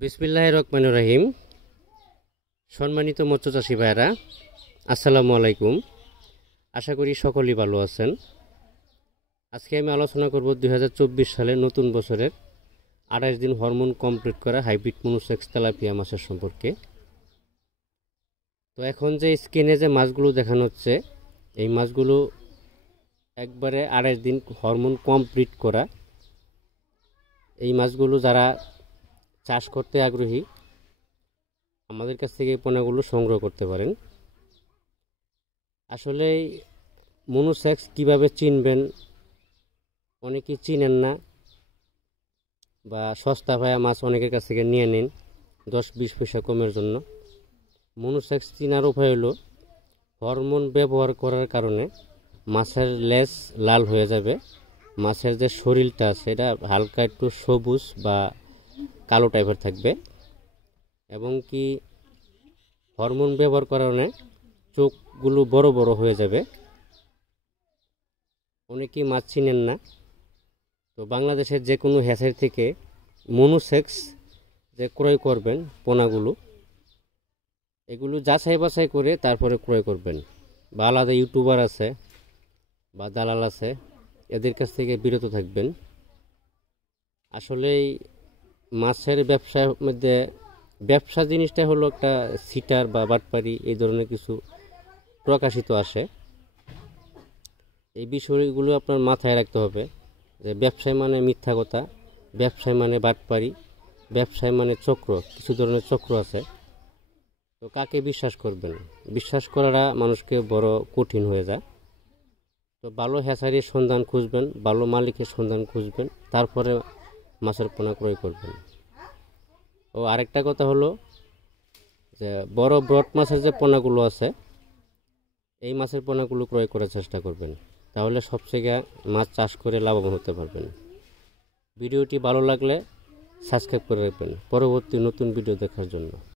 বিসমিল্লাহির রহমানির রহিম। সম্মানিত মৎস্য চাষী ভাইরা, আসসালামু আলাইকুম। আশা করি সকলেই ভালো আছেন। আজকে আমি আলোচনা করব 2024 সালে নতুন বছরের 28 দিন হরমোন কমপ্লিট করা হাইব্রিড মনোসেক্স তেলাপিয়া মাছের সম্পর্কে। তো এখন যে স্ক্রিনে যে মাছগুলো দেখানো হচ্ছে, এই মাছগুলো একবারে 28 দিন হরমোন কমপ্লিট করা। এই মাছগুলো যারা চাষ করতে আগ্রহী, আমাদের কাছ থেকে এই পোনাগুলো সংগ্রহ করতে পারেন। আসলে মনোসেক্স কিভাবে চিনবেন, অনেকেই চিনেন না, বা সস্তা ভায়া মাছ অনেকের কাছ থেকে নিয়ে নিন 10-20 পয়সা কমের জন্য। মনোসেক্স চিনার উপায় হলো, হরমোন ব্যবহার করার কারণে মাছের লেজ লাল হয়ে যাবে, মাছের যে শরীরটা আছে এটা হালকা একটু সবুজ বা কালো টাইপের থাকবে, এবং কি হরমোন ব্যবহার করার কারণে চোখগুলো বড় বড় হয়ে যাবে। অনেকেই মাছ চিনেন না। তো বাংলাদেশের যে কোনো হ্যাচারি থেকে মনোসেক্স যে ক্রয় করবেন পোনাগুলো, এগুলো যাচাই বাছাই করে তারপরে ক্রয় করবেন। বা আলাদা ইউটিউবার আছে বা দালাল আছে, এদের কাছ থেকে বিরত থাকবেন। আসলেই মাছের ব্যবসার মধ্যে ব্যবসা জিনিসটা হলো একটা সিটার বা বাটপারি, এই ধরনের কিছু প্রকাশিত আসে। এই বিষয়গুলো আপনার মাথায় রাখতে হবে যে ব্যবসায় মানে মিথ্যা কথা, ব্যবসায় মানে বাটপারি, ব্যবসায় মানে চক্র, কিছু ধরনের চক্র আছে। তো কাকে বিশ্বাস করবেন? বিশ্বাস করাটা মানুষকে বড় কঠিন হয়ে যায়। তো ভালো হ্যাচারির সন্ধান খুঁজবেন, ভালো মালিকের সন্ধান খুঁজবেন, তারপরে মাছের পোনা ক্রয় করবেন। ও আরেকটা কথা হলো যে বড় ব্রড মাছের যে পোনাগুলো আছে, এই মাছের পোনাগুলো ক্রয় করার চেষ্টা করবেন, তাহলে সবথেকে মাছ চাষ করে লাভবান হতে পারবেন। ভিডিওটি ভালো লাগলে সাবস্ক্রাইব করে রাখবেন পরবর্তী নতুন ভিডিও দেখার জন্য।